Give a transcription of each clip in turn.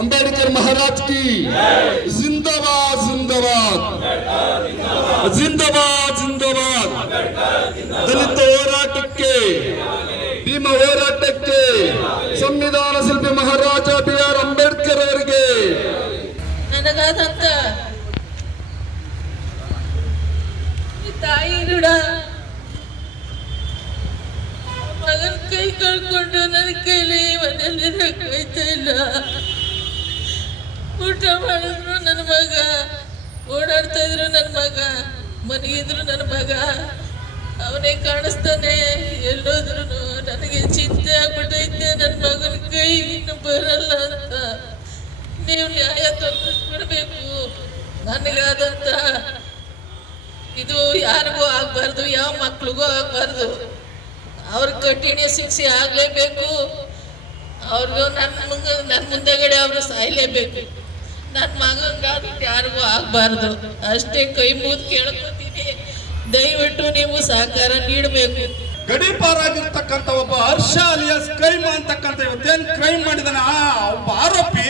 अंबेडकर महाराज की जिंदाबाद जिंदाबाद जिंदाबाद जिंदाबाद दलित ಹೋರಾಟಕ್ಕೆ ಭೀಮ ಹೋರಾಟಕ್ಕೆ ಸಂವಿಧಾನ ಶಿಲ್ಪಿ ಮಹಾರಾಜ ಬಿ.ಆರ್. ಅಂಬೇಡ್ಕರ್ ಅವರಿಗೆ ನನಗಾದಂತ ತಾಯಿ ಋಣ ಮಗನ ಕೈ ಕಳ್ಕೊಂಡು ನನ್ನ ಕೈಲಿ ಮನೆಯಲ್ಲಿರಕ್ಕಾಯ್ತಾ ಇಲ್ಲ. ಊಟ ಮಾಡಿದ್ರು ನನ್ನ ಮಗ, ಓಡಾಡ್ತಾ ಇದ್ರು ನನ್ನ ಮಗ, ಮನಗಿದ್ರು ನನ್ನ ಮಗ, ಅವನೇ ಕಾಣಿಸ್ತಾನೆ. ಎಲ್ಲೋದ್ರು ನನಗೆ ಚಿಂತೆ ಆಗ್ಬಿಟ್ಟೈತೆ, ನನ್ನ ಮಗನ ಕೈ ಇನ್ನು ಬರಲ್ಲ ಅಂತ. ನೀವು ನ್ಯಾಯ ತಪ್ಪಿಸ್ಬಿಡ್ಬೇಕು. ನನಗಾದಂತ ಇದು ಯಾರಿಗೂ ಆಗ್ಬಾರ್ದು, ಯಾವ ಮಕ್ಳಿಗೂ ಆಗ್ಬಾರ್ದು. ಅವ್ರ ಕಠಿಣ ಶಿಕ್ಷೆ ಆಗ್ಲೇಬೇಕು. ಅವ್ರಿಗೂ ನನ್ನ ಮುಂದೆಗಡೆ ಅವರು ಸಾಯ್ಲೇಬೇಕು. ನನ್ನ ಮಗಂಗಾದ್ರೆ ಯಾರಿಗೂ ಆಗ್ಬಾರ್ದು. ಅಷ್ಟೇ ಕೈ ಮುಗಿದು ಕೇಳ್ಕೊತೀನಿ, ದಯವಿಟ್ಟು ನೀವು ಸಹಕಾರ ನೀಡಬೇಕು. ಗಡೀಪಾರಾಗಿರ್ತಕ್ಕಂಥ ಒಬ್ಬ ಹರ್ಷ ಅಲಿಯಾಸ್ ಕೈಮಾ ಅಂತಕ್ಕಂಥ ಇವತ್ತೇನು ಕ್ರೈಮ್ ಮಾಡಿದಾನೆ ಆ ಒಬ್ಬ ಆರೋಪಿ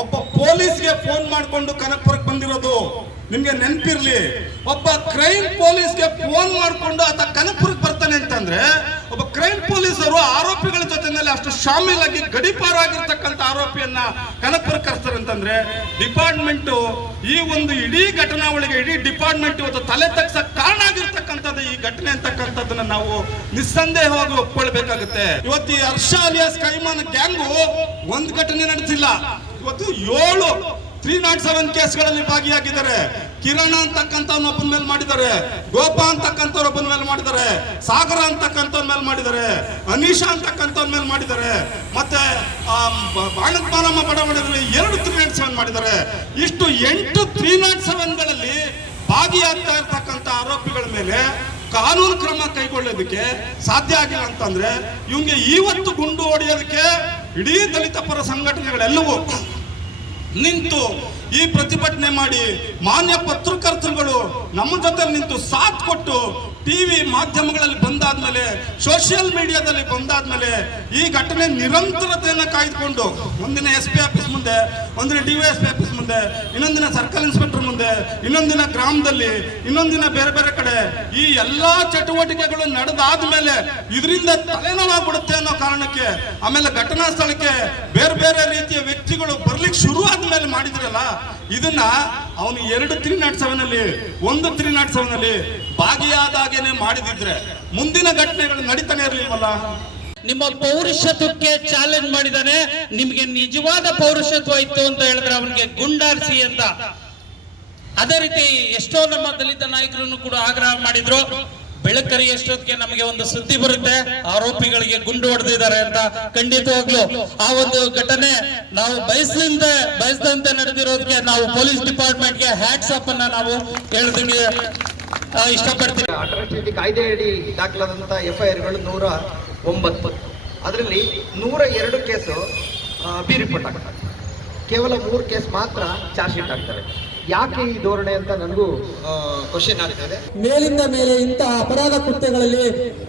ಒಬ್ಬ ಪೊಲೀಸ್ಗೆ ಫೋನ್ ಮಾಡಿಕೊಂಡು ಕನಕಪುರಕ್ಕೆ ಬಂದಿರೋದು ನಿಮ್ಗೆ ನೆನಪಿರ್ಲಿ. ಒಬ್ಬ ಕ್ರೈಮ್ ಪೊಲೀಸ್ಗೆ ಫೋನ್ ಮಾಡಿಕೊಂಡು ಆತ ಕನಕಪುರಕ್ಕೆ ಬರ್ತಾನೆ ಅಂತಂದ್ರೆ ಒಬ್ಬ ಕ್ರೈಮ್ ಪೊಲೀಸರು ಆರೋಪಿಗಳ ಜೊತೆನಲ್ಲಿ ಅಷ್ಟು ಶಾಮೀಲಾಗಿ ಗಡೀಪಾರಾಗಿರ್ತಕ್ಕಂಥ ಆರೋಪಿಯನ್ನ ಕನಕಪುರಕ್ಕೆ ಕರೆಸ್ತಾರೆ ಅಂತಂದ್ರೆ ಡಿಪಾರ್ಟ್ಮೆಂಟ್ ಈ ಒಂದು ಇಡೀ ಘಟನಾವಳಿಗೆ ಇಡೀ ಡಿಪಾರ್ಟ್ಮೆಂಟ್ ಇವತ್ತು ತಲೆ ತಗ್ಸಕ್ ಕಾರಣ ಆಗಿರ್ತಕ್ಕಂಥದ್ದು ಈ ಘಟನೆ ಅಂತಕ್ಕಂಥದ್ದನ್ನ ನಾವು ನಿಸ್ಸಂದೇಹವಾಗಿ ಒಪ್ಕೊಳ್ಬೇಕಾಗುತ್ತೆ. ಇವತ್ತು ಈ ಹರ್ಷ ಅಲಿಯಾಸ್ ಕೈಮಾನ್ ಗ್ಯಾಂಗು ಒಂದು ಘಟನೆ ನಡೆಸಿಲ್ಲ, ಇವತ್ತು 7 307 ಕೇಸ್ಗಳಲ್ಲಿ ಭಾಗಿಯಾಗಿದ್ದಾರೆ. ಕಿರಣ ಅಂತಕ್ಕಂಥವ್ನೊಬ್ಬನ ಮೇಲೆ ಮಾಡಿದ್ದಾರೆ, ಗೋಪಾ ಅಂತಕ್ಕಂಥವ್ರೊಬ್ಬನ ಮೇಲೆ ಮಾಡಿದ್ದಾರೆ, ಸಾಗರ ಅಂತಕ್ಕಂಥವ್ರ ಮೇಲೆ ಮಾಡಿದ್ದಾರೆ, ಅನೀಶಾ ಅಂತಕ್ಕಂಥವ್ರ ಮೇಲೆ ಮಾಡಿದ್ದಾರೆ, ಮತ್ತೆ ಬಾಣತ್ ಮಾಲಮ್ಮ ಬಡಾವಣೆಯಲ್ಲಿ 2 307 ಮಾಡಿದ್ದಾರೆ. ಇಷ್ಟು 8 307ಗಳಲ್ಲಿ ಭಾಗಿಯಾಗ್ತಾ ಇರ್ತಕ್ಕಂಥ ಆರೋಪಿಗಳ ಮೇಲೆ ಕಾನೂನು ಕ್ರಮ ಕೈಗೊಳ್ಳೋದಕ್ಕೆ ಸಾಧ್ಯ ಆಗಿಲ್ಲ ಅಂತಂದ್ರೆ ಇವಂಗೆ ಇವತ್ತು ಗುಂಡು ಹೊಡೆಯೋದಕ್ಕೆ ಇಡೀ ದಲಿತ ಪರ ಸಂಘಟನೆಗಳೆಲ್ಲವೂ ನಿಂತು ಈ ಪ್ರತಿಭಟನೆ ಮಾಡಿ ಮಾನ್ಯ ಪತ್ರಕರ್ತರುಗಳು ನಮ್ಮ ಜೊತೆ ನಿಂತು ಸಾಥ್ ಕೊಟ್ಟು ಟಿವಿ ಮಾಧ್ಯಮಗಳಲ್ಲಿ ಬಂದಾದ್ಮೇಲೆ ಸೋಷಿಯಲ್ ಮೀಡಿಯಾದಲ್ಲಿ ಬಂದಾದ್ಮೇಲೆ ಈ ಘಟನೆ ನಿರಂತರತೆಯನ್ನು ಕಾಯ್ದುಕೊಂಡು ಒಂದಿನ SP ಆಫೀಸ್ ಮುಂದೆ, ಒಂದಿನ DYSP ಆಫೀಸ್ ಮುಂದೆ, ಇನ್ನೊಂದಿನ ಸರ್ಕಲ್ ಇನ್ಸ್ಪೆಕ್ಟರ್ ಮುಂದೆ, ಇನ್ನೊಂದಿನ ಗ್ರಾಮದಲ್ಲಿ, ಇನ್ನೊಂದಿನ ಬೇರೆ ಬೇರೆ ಕಡೆ ಈ ಎಲ್ಲಾ ಚಟುವಟಿಕೆಗಳು ನಡೆದಾದ್ಮೇಲೆ ಇದರಿಂದ ತಲೆನೋವಾಗ್ಬಿಡುತ್ತೆ ಅನ್ನೋ ಕಾರಣಕ್ಕೆ ಆಮೇಲೆ ಘಟನಾ ಸ್ಥಳಕ್ಕೆ ಬೇರೆ ಬೇರೆ ರೀತಿಯ ವ್ಯಕ್ತಿಗಳು ಬರ್ಲಿಕ್ಕೆ ಶುರು ಆದ್ಮೇಲೆ ಮಾಡಿದ್ರಲ್ಲ, ಇದನ್ನ ಅವನು 2 307ನಲ್ಲಿ 1 307ನಲ್ಲಿ ಭಾಗಿಯಾದಾಗೇನೆ ಮಾಡಿದಿದ್ರೆ ಮುಂದಿನ ಘಟನೆಗಳು ನಡೀತಾನೆ ಇರಲಿಲ್ವಲ್ಲ. ನಿಮ್ಮ ಪೌರುಷತ್ವಕ್ಕೆ ಚಾಲೆಂಜ್ ಮಾಡಿದಾನೆ. ನಿಮ್ಗೆ ನಿಜವಾದ ಪೌರುಷತ್ವ ಇತ್ತು ಅಂತ ಹೇಳಿದ್ರೆ ಅವನಿಗೆ ಗುಂಡಾರಿಸಿ ಅಂತ. ಅದೇ ರೀತಿ ಎಷ್ಟೋ ನಮ್ಮ ದಲಿತ ನಾಯಕರನ್ನು ಕೂಡ ಆಗ್ರಹ ಮಾಡಿದ್ರು. ಬೆಳಕರಿ ಎಷ್ಟೊತ್ತಿಗೆ ನಮಗೆ ಒಂದು ಸುದ್ದಿ ಬರುತ್ತೆ ಆರೋಪಿಗಳಿಗೆ ಗುಂಡು ಹೊಡೆದಿದ್ದಾರೆ ಅಂತ. ಖಂಡಿತವಾಗ್ಲು ಆ ಒಂದು ಘಟನೆ ನಾವು ಬಯಸದಂತೆ ನಡೆದಿರೋದಕ್ಕೆ ನಾವು ಪೊಲೀಸ್ ಡಿಪಾರ್ಟ್ಮೆಂಟ್ಗೆ ಹ್ಯಾಟ್ಸ್ ಆಫ್ ಅನ್ನ ನಾವು ಹೇಳೋದಕ್ಕೆ ಇಷ್ಟಪಡ್ತೀನಿ. ಅಟ್ರಾಸಿಟಿ ಕಾಯ್ದೆಯಡಿ ದಾಖಲಾದಂಥ FIRಗಳು 109. ಅದರಲ್ಲಿ 102 ಕೇಸು ಬಿ ರಿಪೋರ್ಟ್ ಆಗ್ತದೆ, ಕೇವಲ 3 ಕೇಸ್ ಮಾತ್ರ ಚಾರ್ಜ್ ಶೀಟ್ ಆಗ್ತವೆ. ಯಾಕೆ ಈ ಧೋರಣೆ ಅಂತ ನನಗೂ ಕ್ವಶನ್ ಆಗ್ತದೆ. ಮೇಲಿಂದ ಮೇಲೆ ಇಂತಹ ಅಪರಾಧ ಕೃತ್ಯಗಳಲ್ಲಿ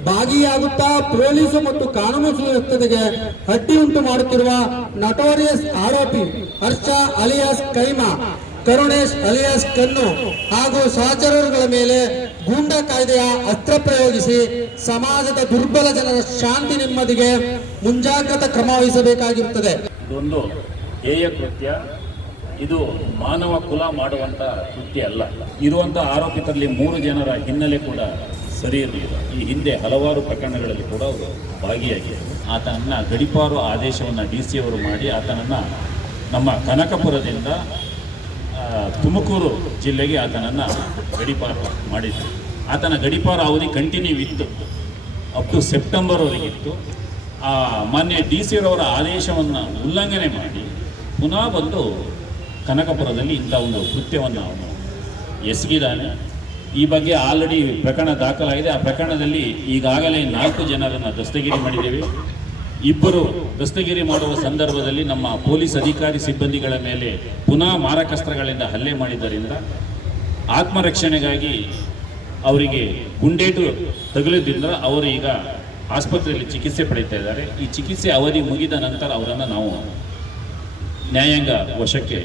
ಭಾಗಿಯಾಗುತ್ತಾ ಪೊಲೀಸು ಮತ್ತು ಕಾನೂನು ಸುವ್ಯವಸ್ಥೆಗೆ ಅಡ್ಡಿ ಉಂಟು ಮಾಡುತ್ತಿರುವ ನಟೋರಿಯಸ್ ಆರೋಪಿ ಹರ್ಷ ಅಲಿಯಾಸ್ ಕೈಮಾ, ಕರುಣೇಶ್ ಅಲಿಯಾಸ್ ಕನ್ನು ಹಾಗೂ ಸಹಚರರುಗಳ ಮೇಲೆ ಗೂಂಡಾ ಕಾಯ್ದೆಯ ಅಸ್ತ್ರ ಪ್ರಯೋಗಿಸಿ ಸಮಾಜದ ದುರ್ಬಲ ಜನರ ಶಾಂತಿ ನೆಮ್ಮದಿಗೆ ಮುಂಜಾಗ್ರತಾ ಕ್ರಮ ವಹಿಸಬೇಕಾಗಿರುತ್ತದೆ. ಇದೊಂದು ಹೇಯ ಕೃತ್ಯ, ಇದು ಮಾನವ ಕುಲ ಮಾಡುವಂಥ ಕೃತ್ಯ ಅಲ್ಲ. ಇರುವಂಥ ಆರೋಪಿತರಲ್ಲಿ 3 ಜನರ ಹಿನ್ನೆಲೆ ಕೂಡ ಸರಿ ಇರಲಿಲ್ಲ. ಈ ಹಿಂದೆ ಹಲವಾರು ಪ್ರಕರಣಗಳಲ್ಲಿ ಕೂಡ ಅವರು ಭಾಗಿಯಾಗಿದ್ದರು. ಆತನನ್ನು ಗಡೀಪಾರು ಆದೇಶವನ್ನು DC ಅವರು ಮಾಡಿ ಆತನನ್ನು ನಮ್ಮ ಕನಕಪುರದಿಂದ ತುಮಕೂರು ಜಿಲ್ಲೆಗೆ ಆತನನ್ನು ಗಡೀಪಾರು ಮಾಡಿದರು. ಆತನ ಗಡೀಪಾರು ಅವಧಿ ಕಂಟಿನ್ಯೂ ಇತ್ತು, ಅಪ್ ಟು ಸೆಪ್ಟೆಂಬರ್ವರೆಗಿತ್ತು. ಆ ಮಾನ್ಯ DC ರವರ ಆದೇಶವನ್ನು ಉಲ್ಲಂಘನೆ ಮಾಡಿ ಪುನಃ ಬಂದು ಕನಕಪುರದಲ್ಲಿ ಇಂಥ ಒಂದು ಕೃತ್ಯವನ್ನು ಅವನು ಎಸಗಿದ್ದಾನೆ. ಈ ಬಗ್ಗೆ ಆಲ್ರೆಡಿ ಪ್ರಕರಣ ದಾಖಲಾಗಿದೆ. ಆ ಪ್ರಕರಣದಲ್ಲಿ ಈಗಾಗಲೇ 4 ಜನರನ್ನು ದಸ್ತಗಿರಿ ಮಾಡಿದ್ದೇವೆ. 2 ದಸ್ತಗಿರಿ ಮಾಡುವ ಸಂದರ್ಭದಲ್ಲಿ ನಮ್ಮ ಪೊಲೀಸ್ ಅಧಿಕಾರಿ ಸಿಬ್ಬಂದಿಗಳ ಮೇಲೆ ಪುನಃ ಮಾರಕಾಸ್ತ್ರಗಳಿಂದ ಹಲ್ಲೆ ಮಾಡಿದ್ದರಿಂದ ಆತ್ಮರಕ್ಷಣೆಗಾಗಿ ಅವರಿಗೆ ಗುಂಡೇಟು ತಗುಲಿದ್ದರಿಂದ ಅವರು ಈಗ ಆಸ್ಪತ್ರೆಯಲ್ಲಿ ಚಿಕಿತ್ಸೆ ಪಡೀತಾ ಇದ್ದಾರೆ. ಈ ಚಿಕಿತ್ಸೆ ಅವಧಿ ಮುಗಿದ ನಂತರ ಅವರನ್ನು ನಾವು ನ್ಯಾಯಾಂಗ ವಶಕ್ಕೆ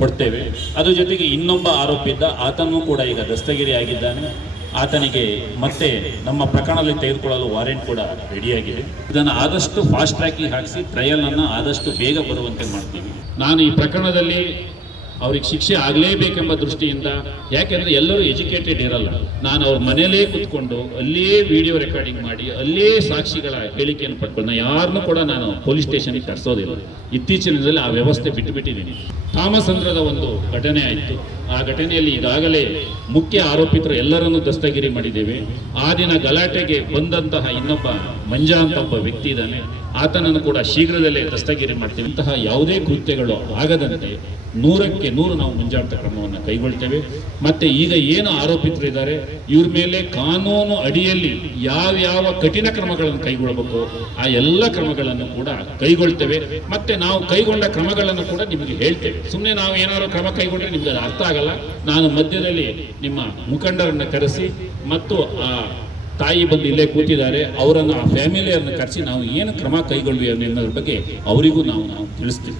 ಕೊಡ್ತೇವೆ. ಅದ್ರ ಜೊತೆಗೆ ಇನ್ನೊಬ್ಬ ಆರೋಪಿ ಇದ್ದ, ಆತನೂ ಕೂಡ ಈಗ ದಸ್ತಗಿರಿ ಆಗಿದ್ದಾನೆ. ಆತನಿಗೆ ಮತ್ತೆ ನಮ್ಮ ಪ್ರಕರಣದಲ್ಲಿ ತೆಗೆದುಕೊಳ್ಳಲು ವಾರೆಂಟ್ ಕೂಡ ರೆಡಿಯಾಗಿದೆ. ಇದನ್ನು ಆದಷ್ಟು ಫಾಸ್ಟ್ ಟ್ರ್ಯಾಕಿಗೆ ಹಾಕಿಸಿ ಟ್ರಯಲನ್ನು ಆದಷ್ಟು ಬೇಗ ಬರುವಂತೆ ಮಾಡ್ತೀವಿ. ನಾನು ಈ ಪ್ರಕರಣದಲ್ಲಿ ಅವ್ರಿಗೆ ಶಿಕ್ಷೆ ಆಗಲೇಬೇಕೆಂಬ ದೃಷ್ಟಿಯಿಂದ, ಯಾಕೆಂದರೆ ಎಲ್ಲರೂ ಎಜುಕೇಟೆಡ್ ಇರಲ್ಲ. ನಾನು ಅವ್ರ ಮನೆಯಲ್ಲೇ ಕೂತ್ಕೊಂಡು ಅಲ್ಲೇ ವಿಡಿಯೋ ರೆಕಾರ್ಡಿಂಗ್ ಮಾಡಿ ಅಲ್ಲೇ ಸಾಕ್ಷಿಗಳ ಹೇಳಿಕೆಯನ್ನು ಪಡ್ಕೊಂಡು ಯಾರನ್ನೂ ಕೂಡ ನಾನು ಪೊಲೀಸ್ ಸ್ಟೇಷನ್ಗೆ ತರಿಸೋದಿಲ್ಲ. ಇತ್ತೀಚಿನ ದಿನದಲ್ಲಿ ಆ ವ್ಯವಸ್ಥೆ ಬಿಟ್ಟುಬಿಟ್ಟಿದ್ದೀನಿ. ಥಾಮಸಂದ್ರದ ಒಂದು ಘಟನೆ ಆಯಿತು. ಆ ಘಟನೆಯಲ್ಲಿ ಈಗಾಗಲೇ ಮುಖ್ಯ ಆರೋಪಿತರು ಎಲ್ಲರನ್ನೂ ದಸ್ತಗಿರಿ ಮಾಡಿದ್ದೇವೆ. ಆ ದಿನ ಗಲಾಟೆಗೆ ಬಂದಂತಹ ಇನ್ನೊಬ್ಬ ಮಂಜಾ ಅಂತ ಒಬ್ಬ ವ್ಯಕ್ತಿ ಇದ್ದಾನೆ, ಆತನನ್ನು ಕೂಡ ಶೀಘ್ರದಲ್ಲೇ ದಸ್ತಗಿರಿ ಮಾಡ್ತೀವಿ. ಇಂತಹ ಯಾವುದೇ ಕೃತ್ಯಗಳು ಆಗದಂತೆ 100ಕ್ಕೆ 100 ನಾವು ಮುಂಜಾಗ್ರತಾ ಕ್ರಮವನ್ನು ಕೈಗೊಳ್ತೇವೆ. ಮತ್ತೆ ಈಗ ಏನು ಆರೋಪಿತರು ಇದ್ದಾರೆ ಇವ್ರ ಮೇಲೆ ಕಾನೂನು ಅಡಿಯಲ್ಲಿ ಯಾವ್ಯಾವ ಕಠಿಣ ಕ್ರಮಗಳನ್ನು ಕೈಗೊಳ್ಳಬೇಕು ಆ ಎಲ್ಲ ಕ್ರಮಗಳನ್ನು ಕೂಡ ಕೈಗೊಳ್ತೇವೆ. ಮತ್ತೆ ನಾವು ಕೈಗೊಂಡ ಕ್ರಮಗಳನ್ನು ಕೂಡ ನಿಮಗೆ ಹೇಳ್ತೇವೆ. ಸುಮ್ಮನೆ ನಾವು ಏನಾದ್ರು ಕ್ರಮ ಕೈಗೊಂಡ್ರೆ ನಿಮ್ಗೆ ಅದು ಅರ್ಥ ಆಗಲ್ಲ. ನಾನು ಮಧ್ಯದಲ್ಲಿ ನಿಮ್ಮ ಮುಖಂಡರನ್ನು ಕರೆಸಿ ಮತ್ತು ಆ ತಾಯಿ ಬಂದು ಇಲ್ಲೇ ಕೂತಿದ್ದಾರೆ, ಅವರನ್ನು ಆ ಫ್ಯಾಮಿಲಿಯನ್ನು ಕರೆಸಿ ನಾವು ಏನು ಕ್ರಮ ಕೈಗೊಳ್ವಿ ಅನ್ನೋದ್ರ ಬಗ್ಗೆ ಅವರಿಗೂ ನಾವು ತಿಳಿಸ್ತೀವಿ.